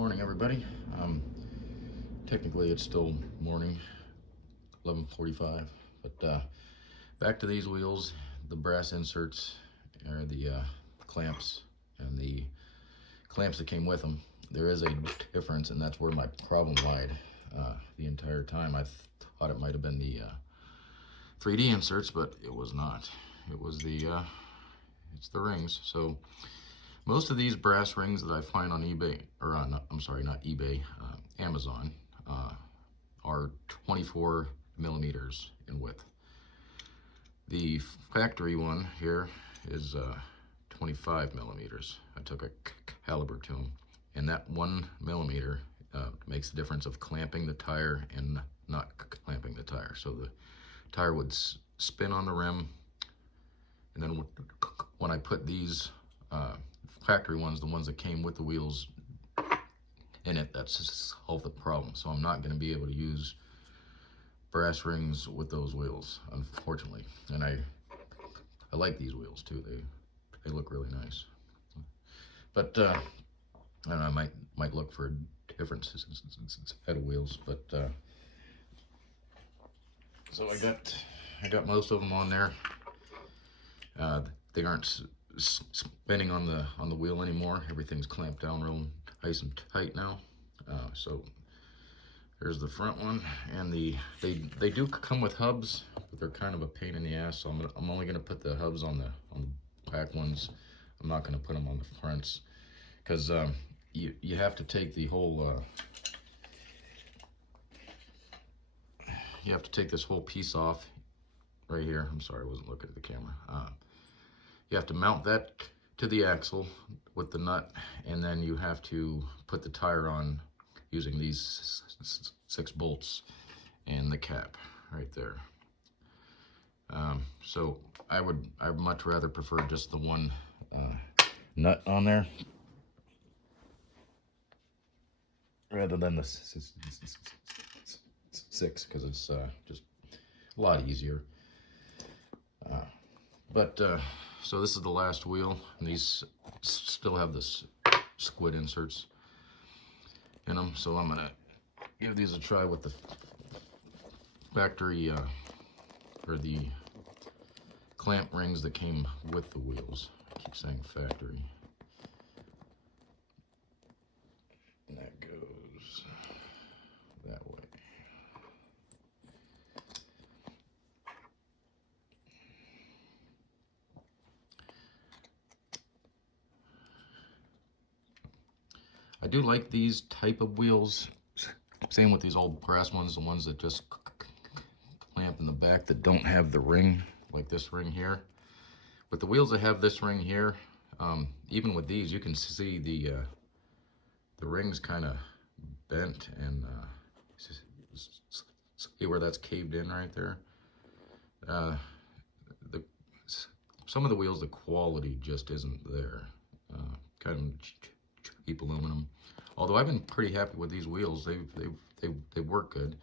Morning, everybody. Technically, it's still morning, 11:45. But back to these wheels, the brass inserts, or the clamps, and the clamps that came with them. There is a difference, and that's where my problem lied the entire time. I thought it might have been the 3D inserts, but it was not. It was it's the rings. So most of these brass rings that I find on eBay, or on, I'm sorry, not eBay, Amazon, are 24 millimeters in width. The factory one here is 25 millimeters. I took a caliber to them, and that 1 millimeter makes the difference of clamping the tire and not clamping the tire. So the tire would spin on the rim, and then when I put these factory ones, the ones that came with the wheels in it, that's solved the problem. So I'm not going to be able to use brass rings with those wheels, unfortunately. And I like these wheels too. They look really nice. But I don't know, I might look for a different set of wheels. But so I got most of them on there. They aren't spinning on the wheel anymore. Everything's clamped down real nice and tight now. So there's the front one, and they do come with hubs, but they're kind of a pain in the ass. So I'm only gonna put the hubs on the back ones. I'm not gonna put them on the fronts, because you have to take the whole you have to take this whole piece off right here. I'm sorry, I wasn't looking at the camera. You have to mount that to the axle with the nut, and then you have to put the tire on using these 6 bolts and the cap right there. So I'd much rather prefer just the one nut on there rather than the 6, because it's just a lot easier. So this is the last wheel, and these still have this squid inserts in them. So I'm gonna give these a try with the factory or the clamp rings that came with the wheels. I keep saying factory. And that goes that way. I do like these type of wheels. Same with these old brass ones, the ones that just clamp in the back that don't have the ring, like this ring here. But the wheels that have this ring here, even with these, you can see the ring's kind of bent, and see where that's caved in right there. Some of the wheels, the quality just isn't there. Kind of cheap aluminum. Although I've been pretty happy with these wheels. They work good.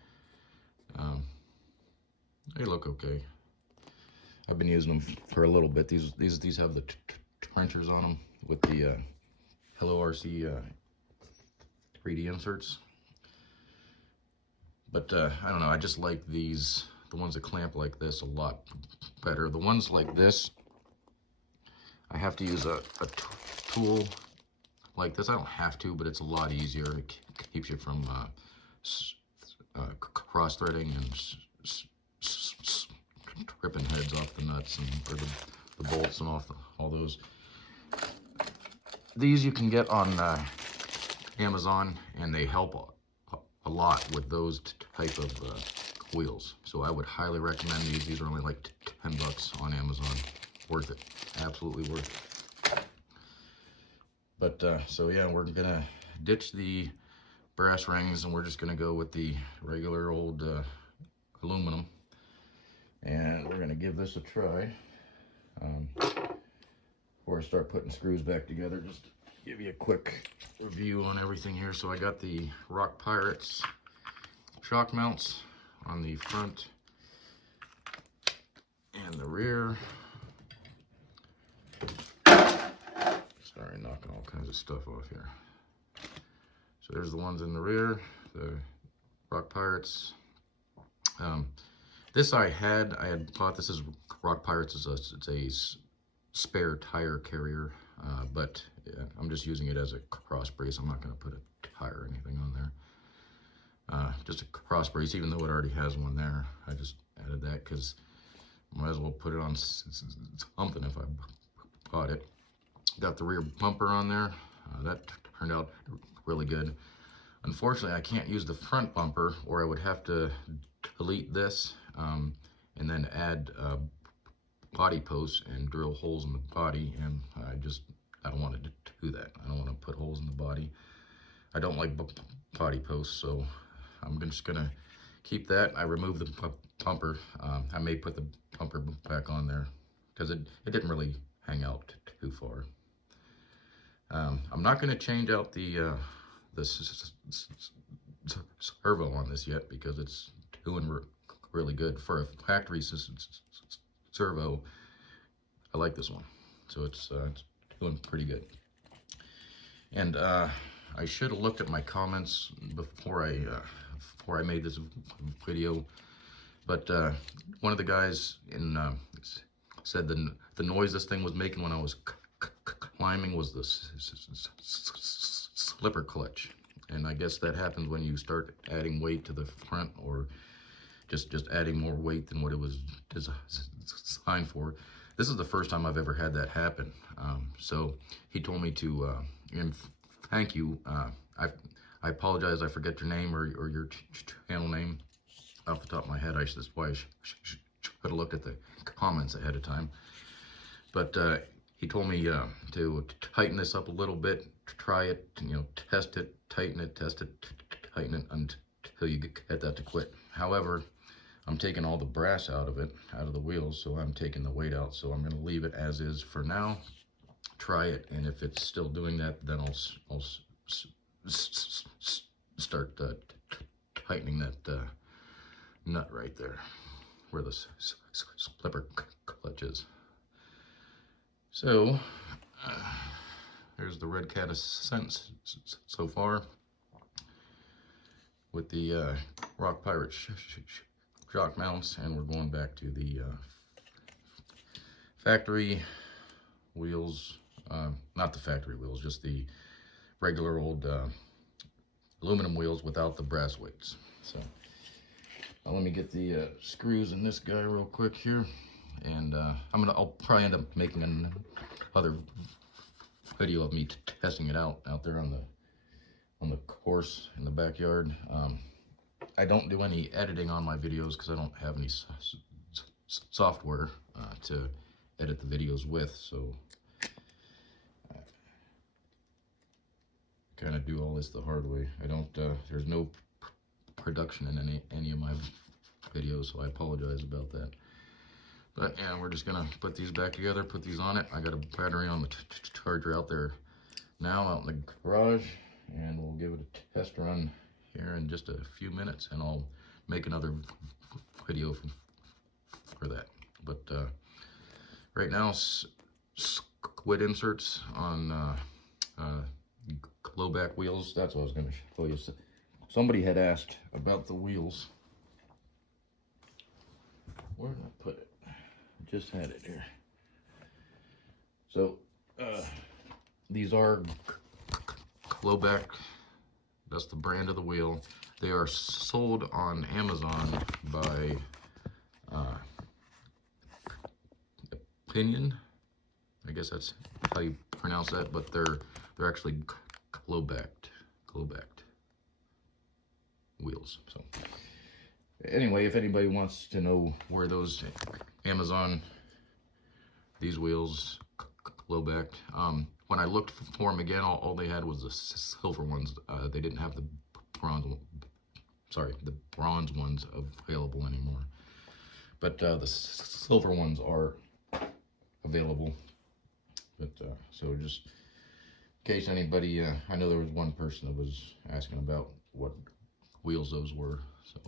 They look okay. I've been using them for a little bit. These have the trenchers on them with the Hello RC 3D inserts. But I don't know, I just like the ones that clamp like this, a lot better. The ones like this, I have to use a tool like this. I don't have to, but it's a lot easier. It keeps you from cross-threading and ripping heads off the nuts, or the bolts and off all those. These you can get on Amazon, and they help a lot with those type of wheels. So I would highly recommend these. These are only like 10 bucks on Amazon. Worth it. Absolutely worth it. But so yeah, we're gonna ditch the brass rings, and we're just gonna go with the regular old aluminum, and we're gonna give this a try. Before I start putting screws back together, just to give you a quick review on everything here. So I got the Rock Pirates shock mounts on the front and the rear. Sorry, knocking all kinds of stuff off here. So there's the ones in the rear, the Rock Pirates. This I had bought. This is Rock Pirates. It's a spare tire carrier, but yeah, I'm just using it as a cross brace. I'm not going to put a tire or anything on there. Just a cross brace, even though it already has one there. I just added that because I might as well put it on something if I bought it. Got the rear bumper on there. That turned out really good. Unfortunately, I can't use the front bumper, or I would have to delete this and then add body posts and drill holes in the body, and I don't want to do that. I don't want to put holes in the body. I don't like body posts, so I'm just gonna keep that. I removed the bumper. I may put the bumper back on there because it didn't really hang out too far. I'm not going to change out the servo on this yet because it's doing really good. For a factory servo, I like this one. So it's doing pretty good. And I should have looked at my comments before I made this video. But one of the guys said the noise this thing was making when I was climbing was the slipper clutch, and I guess that happens when you start adding weight to the front, or just adding more weight than what it was designed for. This is the first time I've ever had that happen. So he told me to, and thank you. I apologize. I forget your name or your channel name off the top of my head. That's why I should have looked at the comments ahead of time. But he told me to tighten this up a little bit, try it, test it, tighten it, test it, tighten it until you get that to quit. However, I'm taking all the brass out of the wheels, so I'm taking the weight out. So I'm going to leave it as is for now. Try it, and if it's still doing that, then I'll start tightening that nut right there where the slipper clutch is. So, there's the Redcat Ascent so far with the Rock Pirate shock mounts, and we're going back to the factory wheels, not the factory wheels, just the regular old aluminum wheels without the brass weights. So, let me get the screws in this guy real quick here. And I'll probably end up making another video of me testing it out there on the course in the backyard. I don't do any editing on my videos because I don't have any software to edit the videos with, so I kind of do all this the hard way. I don't. There's no production in any of my videos, so I apologize about that. But yeah, we're just gonna put these back together, put these on it. I got a battery on the charger out there now, out in the garage, and we'll give it a test run here in just a few minutes, and I'll make another video for that. But right now, squid inserts on glow back wheels. That's what I was gonna show you. Somebody had asked about the wheels. Where did I put it? Just had it here. So these are glow back. That's the brand of the wheel. They are sold on Amazon by Opinion. I guess that's how you pronounce that, but they're actually glow backed wheels. So anyway, if anybody wants to know where those Amazon, these wheels glow backed, when I looked for them again, all they had was the silver ones. They didn't have the bronze ones available anymore. But the silver ones are available. But so just in case anybody, I know there was one person that was asking about what wheels those were. So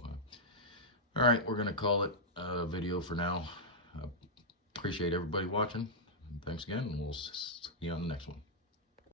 all right, we're gonna call it a video for now. Appreciate everybody watching. Thanks again, and we'll see you on the next one.